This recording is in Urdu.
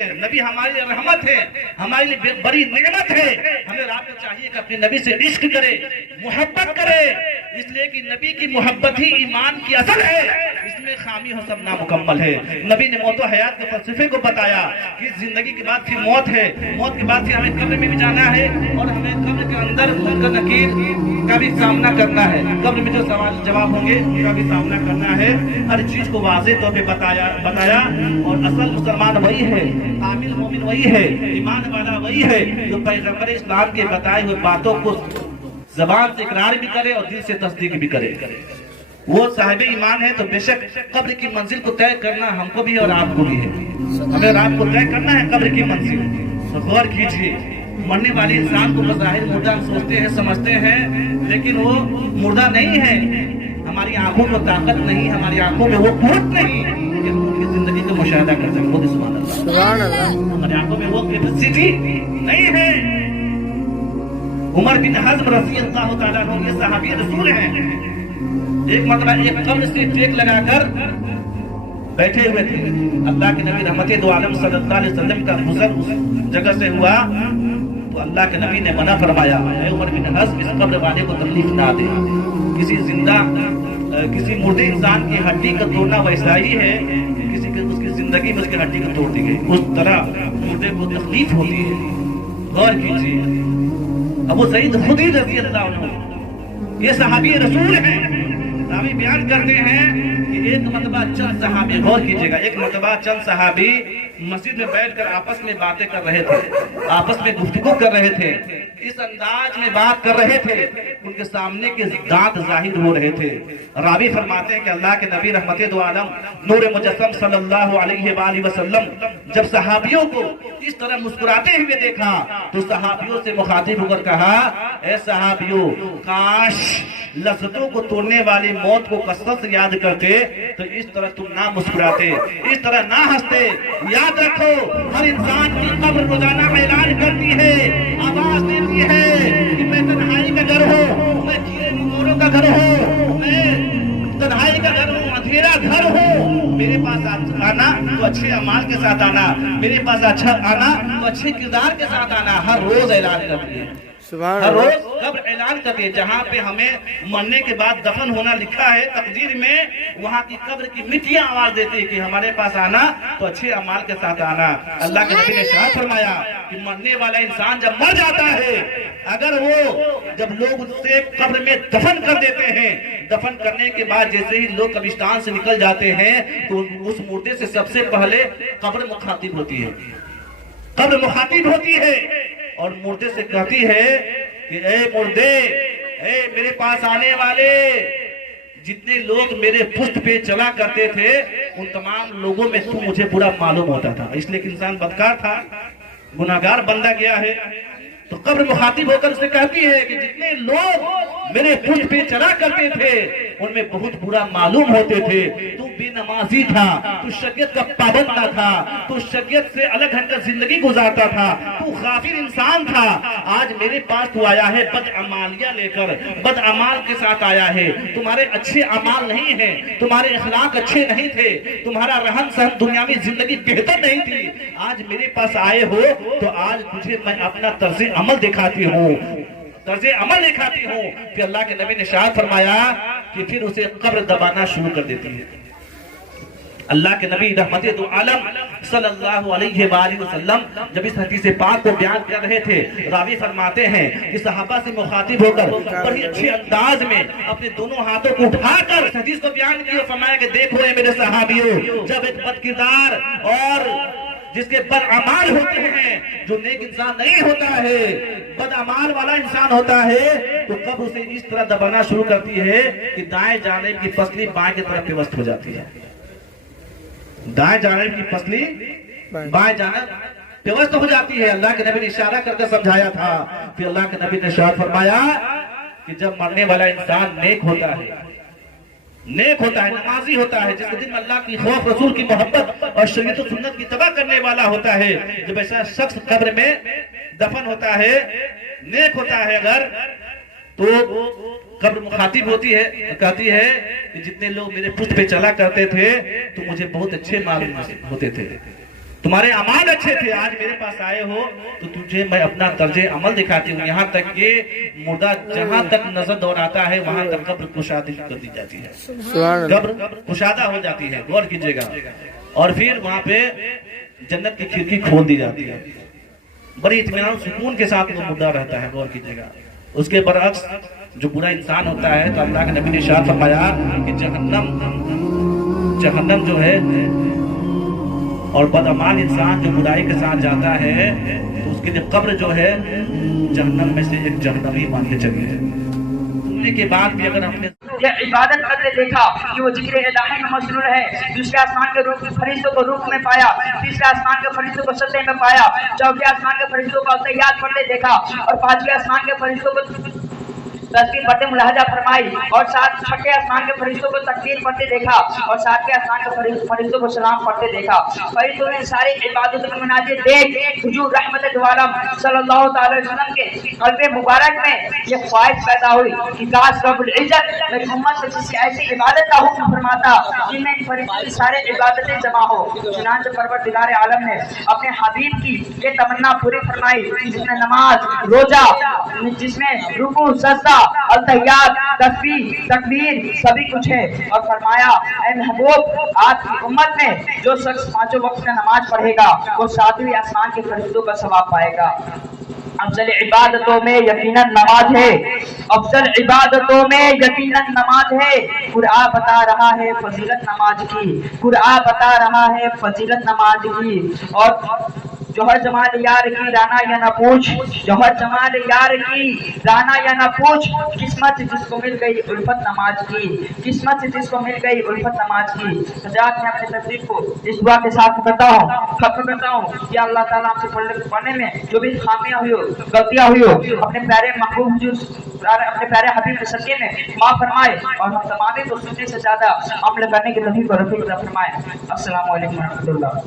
نبی ہماری رحمت ہے، ہمارے لیے بڑی نعمت ہے. ہمیں رات کو چاہیے کہ اپنے نبی سے عشق کرے، محبت کرے، اس لیے کہ نبی کی محبت ہی ایمان کی اصل ہے. اس میں خامی ہو سب نامکمل ہے. نبی نے موت و حیات کے فلسفے کو بتایا کہ زندگی کے بعد پھر موت ہے، موت کے بعد پھر ہمیں قبر میں بھی جانا ہے اور ہمیں قبر کے اندر منکر نکیر کا بھی سامنا کرنا ہے. قبر میں جو سوال جواب ہوں گے ان کا بھی سامنا کرنا ہے. ہر چیز کو واضح طور پہ بتایا اور اصل مسلمان وہی ہے، کامل مومن وہی ہے، ایمان والا وہی ہے جو پیغمبر اسلام کے بتائے ہوئے باتوں کو زبان سے اقرار بھی کرے اور دل سے تصدیق بھی کرے. وہ صاحب ایمان ہے. تو بے شک قبر کی منزل کو طے کرنا ہم کو بھی اور آپ کو بھی ہے. ہمیں رات کو طے کرنا ہے قبر کی منزل. تو غور کیجئے، مرنے والے انسان کو بظاہر مردہ سوچتے ہیں، سمجھتے ہیں، لیکن وہ مردہ نہیں ہے. ہماری آنکھوں میں طاقت نہیں، ہماری آنکھوں میں وہ قوت نہیں کہ ان کی زندگی کو مشاہدہ کر سکیں. وہ سبحان اللہ. ہماری آنکھوں میں وہ کیپیسٹی نہیں ہے. عمر بن حزم رضی اللہ تعالیٰ عنہ یہ صحابی رسول ہیں. ایک مرتبہ ایک قبر سے ٹیک لگا کر بیٹھے ہوئے تھے. اللہ کے نبی رحمت دو عالم صلی اللہ علیہ وسلم کا گزر اس جگہ سے ہوا تو اللہ کے نبی نے منع فرمایا، اے عمر بن حزم اس قبر والے کو تکلیف نہ دے. کسی زندہ کسی مردے انسان کی ہڈی کا توڑنا ویسا ہی ہے کسی کے اس کی زندگی میں اس کی ہڈی کو توڑ دی گئی، اس طرح مردے کو تکلیف ہوتی ہے. غور کیجیے، ابو سعید خدری رضی اللہ عنہ یہ صحابی رسول ہیں. راوی بیان کرتے ہیں کہ ایک مرتبہ چند صحابی، غور کیجئے گا، ایک مرتبہ چند صحابی مسجد میں بیٹھ کر آپس میں باتیں کر رہے تھے، آپس میں گفتگو کر رہے تھے، اس انداز میں بات کر رہے تھے، ان کے سامنے کے دانت ظاہر ہو رہے تھے. راوی فرماتے ہیں کہ اللہ کے نبی رحمت دو عالم نور مجسم صلی اللہ علیہ وآلہ وسلم جب صحابیوں کو اس طرح مسکراتے ہوئے دیکھا تو صحابیوں سے مخاطب ہو کر کہا، اے صحابیوں، کاش لذتوں کو توڑنے والی موت کو کثرت سے یاد کرتے تو اس طرح تم نہ مسکراتے، اس طرح نہ ہنستے. یاد رکھو، ہر انسان کی قبر روزانہ اعلان کرتی ہے، آواز دیتی ہے کہ میں تنہائی کا گھر ہوں، میں کیڑے مکوڑوں کا گھر ہوں، میں تنہائی کا گھر ہوں، اندھیرا گھر ہوں. میرے پاس آنا تو اچھے اعمال کے ساتھ آنا، میرے پاس اچھا آنا تو اچھے کردار کے ساتھ آنا. ہر روز اعلان کرتی ہے، ہر روز قبر اعلان کرتی ہے. جہاں پہ ہمیں مرنے کے بعد دفن ہونا لکھا ہے تقدیر میں، وہاں کی قبر کی مٹیاں آواز دیتی ہے کہ ہمارے پاس آنا تو اچھے اعمال کے ساتھ آنا. اللہ کے نبی نے ارشاد فرمایا کہ مرنے والا انسان جب مر جاتا ہے، اگر وہ جب لوگ اس سے قبر میں دفن کر دیتے ہیں، دفن کرنے کے بعد جیسے ہی لوگ قبرستان سے نکل جاتے ہیں تو اس مردے سے سب سے پہلے قبر مخاطب ہوتی ہے. قبر مخاطب ہوتی ہے اور مردے سے کہتی ہے کہ اے مردے، اے میرے پاس آنے والے، جتنے لوگ میرے پشت پہ چلا کرتے تھے ان تمام لوگوں میں تو مجھے برا معلوم ہوتا تھا، اس لیے کہ انسان بدکار تھا، گناہگار بندہ گیا ہے. تو قبر مخاطب ہو کر اسے کہتی ہے کہ جتنے لوگ میرے پشت پہ چلا کرتے تھے ان میں بہت برا معلوم ہوتے تھے. تو بے نمازی تھا، تو شریعت کا پابند نہ تھا، تو شریعت سے الگ ہٹ کر زندگی گزارتا تھا، تو غافل انسان تھا. آج میرے پاس تو آیا ہے بد اعمالیاں لے کر، بد اعمال کے ساتھ آیا ہے. تمہارے اچھے اعمال نہیں ہیں، تمہارے اخلاق اچھے نہیں تھے، تمہارا رہن سہن دنیاوی زندگی بہتر نہیں تھی. آج میرے پاس آئے ہو تو آج تجھے میں اپنا طرز عمل دکھاتی ہوں، طرز عمل دکھاتی ہوں. پھر اللہ کے نبی نے ارشاد فرمایا کہ پھر اسے قبر دبانا شروع کر دیتی ہے. اللہ کے نبی رحمت دو عالم صلی اللہ علیہ وآلہ وسلم جب اس حدیث پاک کو بیان کر رہے تھے، راوی فرماتے ہیں کہ صحابہ سے مخاطب ہو کر بڑی اچھے انداز میں اپنے دونوں ہاتھوں کو اٹھا کر اس حدیث کو بیان کیا، فرمایا کہ دیکھو اے میرے صحابیوں، جب ایک بد کردار اور جس کے بد اعمال ہوتے ہیں، جو نیک انسان نہیں ہوتا ہے، بد اعمال والا انسان ہوتا ہے، تو کب اسے اس طرح دبانا شروع کرتی ہے کہ دائیں جانب کی پسلی بائیں کی طرف پیوست ہو جاتی ہے. دائیں جانب کی پسلی بائیں جانب پیوست ہو جاتی ہے. اللہ کے نبی نے اشارہ کر کے سمجھایا تھا. پھر اللہ کے نبی نے ارشاد فرمایا کہ جب مرنے والا انسان نیک ہوتا ہے، نیک ہوتا ہے، نمازی ہوتا ہے، جس کے دل میں اللہ کی خوف، رسول کی محبت اور شریعت و سنت کی اتباع کرنے والا ہوتا ہے، جب ایسا شخص قبر میں دفن ہوتا ہے، نیک ہوتا ہے اگر، تو قبر مخاطب ہوتی ہے، کہتی ہے کہ جتنے لوگ میرے پشت پہ چلا کرتے تھے تو مجھے بہت اچھے معلوم ہوتے تھے، تمہارے اعمال اچھے تھے، آج میرے پاس آئے ہو تو تجھے میں اپنا طرز عمل دکھاتی ہوں، یہاں تک کہ مردہ جہاں تک نظر دوڑاتا ہے وہاں تک قبر کشادہ کر دی جاتی ہے، قبر کشادہ ہو جاتی ہے، غور کیجئے گا، اور پھر وہاں پہ جنت کی کھڑکی کھول دی جاتی ہے، بڑی اطمینان سکون کے ساتھ وہ مردہ رہتا ہے، غور کیجئے گا۔ اس کے برعکس جو برا انسان ہوتا ہے تو اللہ کے نبی نے ارشاد فرمایا کہ جہنم جو ہے اور بدعمال انسان جو برائی کے ساتھ جاتا ہے تو اس کے لیے قبر جو ہے جہنم میں سے ایک جہنمی مان کے چلی ہے۔ سننے کے بعد بھی اگر ہم نے یہ عبادت کرتے دیکھا کہ وہ ذکر الہی میں مشغول ہے، دوسرے آسمان کے فرشتوں کو روح میں پایا، تیسرے آسمان کے فرشتوں کو سجدے میں پایا، چوتھے آسمان کے فرشتوں کو التحیات پڑھتے دیکھا، اور پانچویں آسمان کے فرشتوں کو تسبیح پڑھتے ملاحظہ فرمائی، اور چھٹے آسمان کے فرشتوں کو تکبیر پڑھتے دیکھا، اور ساتویں آسمان کے فرشتوں کو سلام پڑھتے دیکھا۔ فرشتوں نے ساری عبادتوں کے مناظر دیکھ حضور رحمت دو عالم صلی اللہ تعالی وسلم کے قلب مبارک میں یہ خواہش پیدا ہوئی کہ کاش رب العزت میری امت سے کسی ایسی عبادت کا حکم فرماتا جن میں ان فرشتوں کی سارے عبادتیں جمع ہو۔ چنانچہ پروردگار عالم نے اپنے حبیب کی یہ تمنا پوری فرمائی جس میں نماز، روزہ، جس میں رکوع، سجدہ، التحیات، تسبیح، تکبیر سبھی کچھ ہے، اور فرمایا اے محبوب آپ کی امت میں جو شخص پانچوں وقت میں نماز پڑھے گا وہ ساتویں آسمان کے فرشتوں کا ثواب پائے گا۔ افضل عبادتوں میں یقیناً نماز ہے، افضل عبادتوں میں یقیناً نماز ہے۔ قرآن بتا رہا ہے فضیلت نماز کی، قرآن بتا رہا ہے فضیلت نماز کی۔ اور جوہر جمال یار کی رانا یا نہ پوچھ، جوہر جمال یار کی رانا یا نہ پوچھ، قسمت جس کو مل گئی الفت نماز کی، قسمت جس کو مل گئی الفت نماز کی۔ سجاد میں اپنی تقریر کو اس دعا کے ساتھ ختم کرتا ہوں کہ اللہ تعالیٰ آپ سے پڑھنے میں جو بھی خامیاں ہوئی ہو، غلطیاں ہوئی ہو، اپنے پیارے محبوب اپنے پیارے حبیب کے صدقے میں معاف فرمائے، اور ہم تمام کو سننے سے زیادہ عمل کرنے کی توفیق اور رفیق عطا فرمائے۔ السلام علیکم ورحمۃ اللہ۔